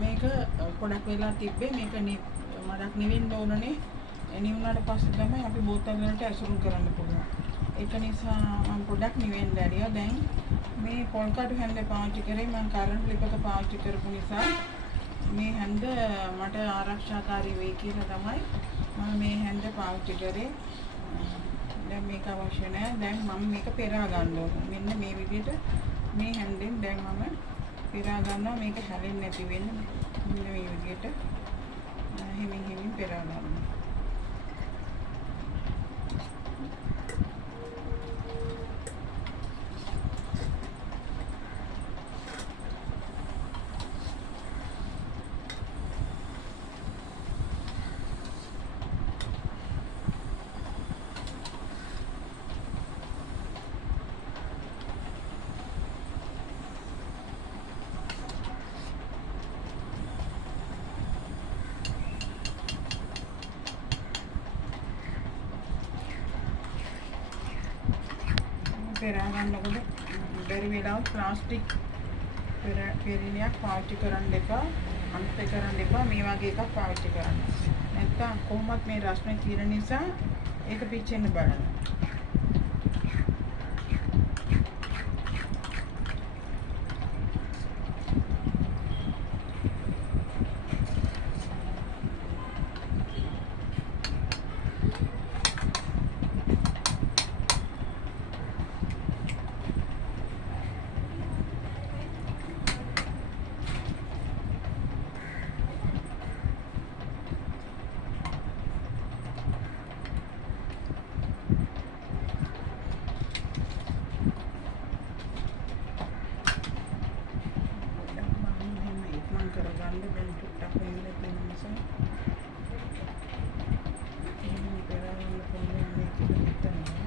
මේක ගොඩක් වෙලා තිබ්බේ මේක මඩක් නිවෙන්න ඕනනේ. නිවුණාට පස්සේ තමයි අපි බෝතල් වලට ඇසුරු කරන්න පුළුවන්. ඒක නිසා මම පොඩක් නිවෙන්න ඇරියා. දැන් මේ පොල් කඩු හැන්ද පාවිච්චි කරේ මම කරන්ට් ලිපක පාවිච්චි කරපු නිසා මේ හැන්ද මට ආරක්ෂාකාරී වෙයි කියලා තමයි මම මේ හැන්ද පාවිච්චි කරේ. දැන් මේක අවශ්‍ය නැහැ. දැන් මම මේක පෙරා ගන්න ඕන. මෙන්න මේ විදිහට මේ හැන්දෙන් දැන් මම පෙරා ගන්නවා මේක හැලෙන්නේ නැති වෙන්න. මෙන්න මේ විදිහට හිමින් පෙරා ගන්නවා. පෙරා ගන්නකොට බැරි වෙලාවත් ප්ලාස්ටික් පෙරණියක් පාවිච්චි කරන්න එපා. අන්ත කරන්න එපා. මේ වගේ එකක් පාවිච්චි කරන්න. නැත්තම් කොහොමත් මේ රස්නේ තියෙන නිසා ඒක පිච්චෙන්න බලන්න. කරගන්න දැන් ටිකක් වෙන්නේ තියෙන නිසා මේ පෙරාගෙන කොහොමද මේක හිතන්නේ.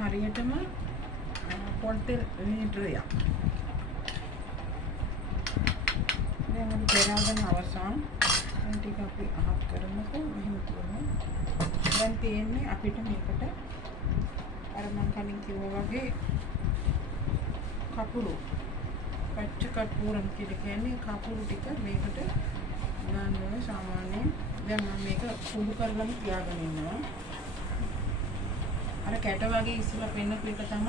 හරියටම පොල් තෙල් ලීටරයක්. දැන් අපි පෙරාගෙන අවසන් දැන් ටික අපි අහක් කරමුකෝ මෙහෙම කරමු. දැන් තියෙන්නේ අපිට මේකට අර මම කලින් කිව්වා වගේ කපුරු පච්ච කට්පුරම් කියලා කියන්නේ කපුරු ටික මේකට ගන්න ඕනේ සාමාන්‍යයෙන්. දැන් මම මේක කුඩු කරලාම තියාගෙන ඉන්නවා. අර කැට වගේ ඉස්සලා පෙන්නපු එක තමයි